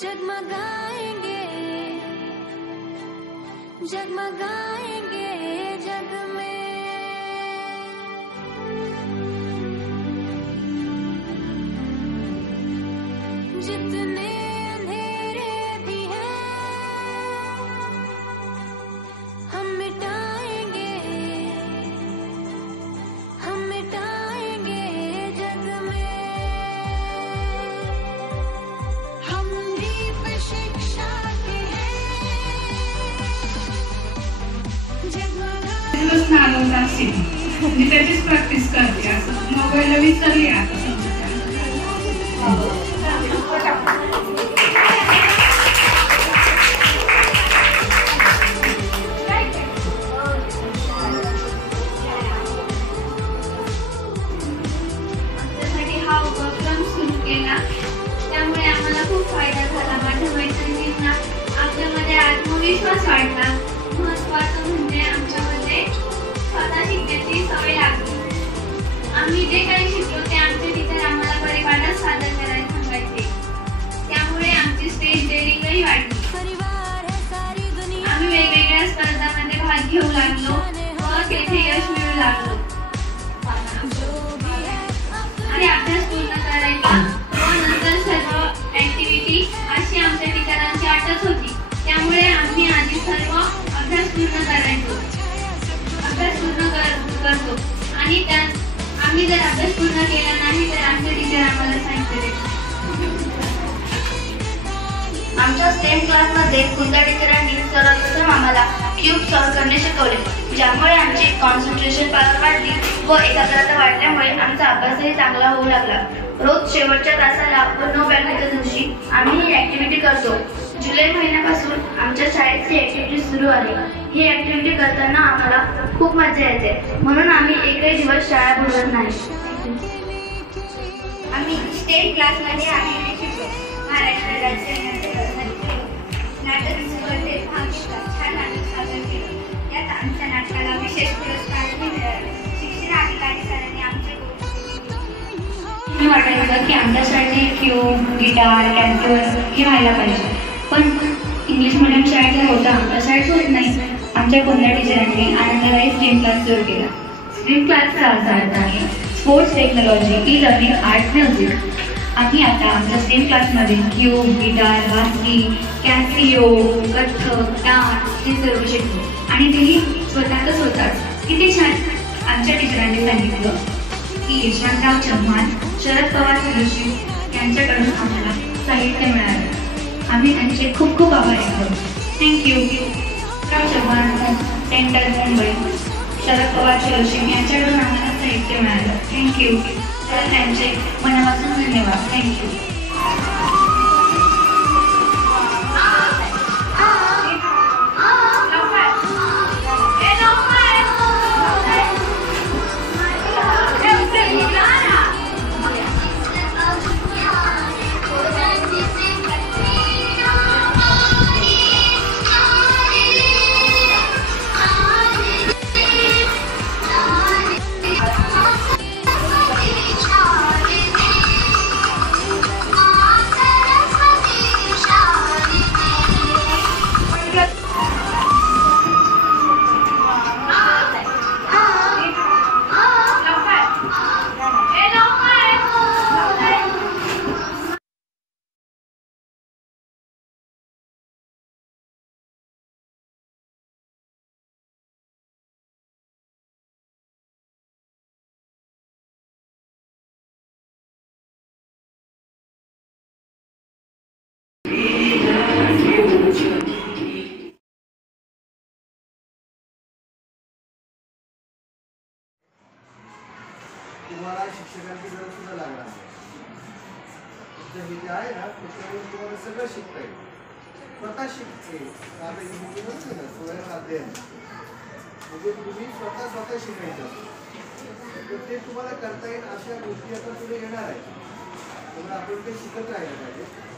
जगमगाएंगे जगमगाएंगे जग में। जितने अंधेरे भी हैं हम मिटाएंगे जग में। हम दीप शिक्षा के हैं जगमगा। मी त्याचीच प्रॅक्टिस करते, असं मोबाईलला विसरली आता हा उपक्रम सुरू केला, त्यामुळे आम्हाला खूप फायदा झाला. माझ्या मैत्रिणींना आपल्यामध्ये आत्मविश्वास वाढला. महत्त्वाचं म्हणजे आमच्यामध्ये स्वतः शिकण्याची सवय लागली. आम्ही जे काही शिकलो ते आमचे टीचर आम्हाला परिपाठात सादर करायला सांगायचे, त्यामुळे आमची स्टेज डेअरिंगही वाढली. आम्ही वेगवेगळ्या स्पर्धांमध्ये भाग घेऊ लागलो व तेथे यश मिळू लागलो आणि अभ्यास पूर्ण करायचा व नंतर सर्व ऍक्टिव्हिटी अशी आमच्या टीचरांची अटच होती, त्यामुळे आम्ही आधी सर्व अभ्यास पूर्ण करतो आणि आम्ही जर अभ्यास पूर्ण केला नाही तर आमचे टीचर आम्हाला सांगते. आमच्या स्टेम क्लासमध्ये कुंदा टीचरांनी सर्वप्रथम आम्हाला क्यूब सॉल्व्ह करणे शिकवले, ज्यामुळे आमची कॉन्सन्ट्रेशन पॉवर वाढली व एकाग्रता वाढल्यामुळे आमचा अभ्यासही चांगला होऊ लागला. रोज शेवटच्या तासाला व नो बॅगच्या दिवशी आम्ही ही ऍक्टिव्हिटी करतो. जुलै महिन्यापासून आमच्या शाळेत ही ऍक्टिव्हिटी सुरू आहे. ही ऍक्टिव्हिटी करताना आम्हाला खूप मजा येते, म्हणून आम्ही एकही दिवस शाळा बुडवत नाही. आम्ही स्टेम क्लासमध्ये आम्ही शिकलो. महाराष्ट्र राज्य नाटक स्पर्धेत भाग घेतला. छान नाटक सादर केलं. यात आमच्या नाटकाला विशेष पुरस्कारही मिळाले. शिक्षण अधिकारी सरांनी आमचे मी वाटायचं की आमच्या शाळेत क्यूब, गिटार, कॅल्क्युलस हे व्हायला पाहिजे, पण इंग्लिश मिडियम शाळेत होतं, आमच्या शाळेत होत नाही. आमच्या कुंदा टीचरांनी आनंददायी स्ट्रीम क्लास सुरू केला. स्ट्रीम क्लासचा अर्थ आहे sports technology, e learning, art, music. आम्ही आता आमच्या स्टेम क्लासमध्ये क्यूब, गिटार, बासरी, कॅसिओ, कथ्थक, डान्स हे सर्व शिकलो आणि तेही स्वतःच होतात. किती छान! आमच्या टीचरांनी सांगितलं की यशवंतराव चव्हाण, शरद पवार जोशी यांच्याकडून आम्हाला साहित्य मिळालं. आम्ही त्यांचे खूप खूप आभारी आहोत. थँक्यू. राव चव्हाण, सेंट्रल मुंबई, शरद पवार जोशी यांच्याकडून आम्हाला साहित्य मिळालं. थँक्यू. तर त्यांचे मनापासून धन्यवाद. थँक्यू. तुम्हाला शिक्षकांची गरज सुद्धा लागणार नाही. हे जे आहे ना त्याच्यावर तुम्हाला सगळं शिकता येईल. स्वतः शिकते आता ही मुली नसते ना स्वयं अध्ययन म्हणजे तुम्ही स्वतः शिकायचं तर ते तुम्हाला करता येईल. अशा गोष्टी आता पुढे येणार आहे, त्यामुळे आपण ते शिकत राहायला पाहिजे.